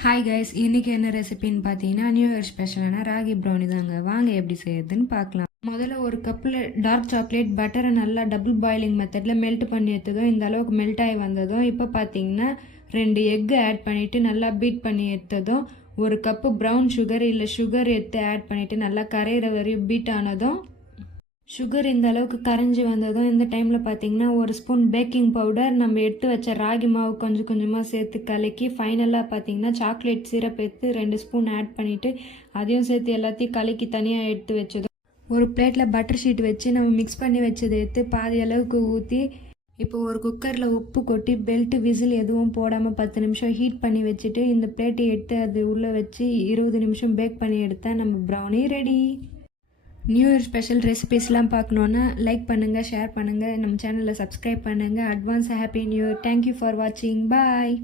Hi guys, இன்றைக்கி என்ன ரெசிபின்னு பார்த்தீங்கன்னா நியூ இயர் ஸ்பெஷலான ராகி ப்ரௌனி தாங்க. வாங்க எப்படி செய்யறதுன்னு பார்க்கலாம். முதல்ல ஒரு கப்பில் டார்க் சாக்லேட் பட்டரை நல்லா டபுள் பாயிலிங் மெத்தடில் மெல்ட் பண்ணி எடுத்ததும் இந்த அளவுக்கு மெல்ட் ஆகி வந்ததும் இப்போ பார்த்தீங்கன்னா 2 எக்கு ஆட் பண்ணிவிட்டு நல்லா பீட் பண்ணி எடுத்ததும் ஒரு கப்பு ப்ரௌன் சுகர் இல்லை சுகர் எடுத்து ஆட் பண்ணிவிட்டு நல்லா கரையிற வரையும் பீட் ஆனதும் சுகர் இந்த அளவுக்கு கரைஞ்சி வந்ததும் இந்த டைமில் பார்த்தீங்கன்னா ஒரு ஸ்பூன் பேக்கிங் பவுடர் நம்ம எடுத்து வச்ச ராகி மாவு கொஞ்சம் கொஞ்சமாக சேர்த்து கலக்கி ஃபைனலாக பார்த்தீங்கன்னா சாக்லேட் சிரப் எடுத்து 2 ஸ்பூன் ஆட் பண்ணிவிட்டு அதையும் சேர்த்து எல்லாத்தையும் கலக்கி தனியாக எடுத்து வச்சதும் ஒரு பிளேட்டில் பட்டர் ஷீட் வச்சு நம்ம மிக்ஸ் பண்ணி வச்சதை எடுத்து பாதி அளவுக்கு ஊற்றி இப்போ ஒரு குக்கரில் உப்பு கொட்டி பெல்ட் விசில் எதுவும் போடாமல் 10 நிமிஷம் ஹீட் பண்ணி வச்சுட்டு இந்த பிளேட்டை எடுத்து அது உள்ளே வச்சு 20 நிமிஷம் பேக் பண்ணி எடுத்தால் நம்ம brownie ready. New year special ரெசிபீஸ்லாம் பார்க்கணுன்னா லைக் பண்ணுங்கள், ஷேர் பண்ணுங்கள், நம்ம சேனலில் சப்ஸ்கிரைப் பண்ணுங்கள். Advance happy new year. Thank you for வாட்சிங். பாய்.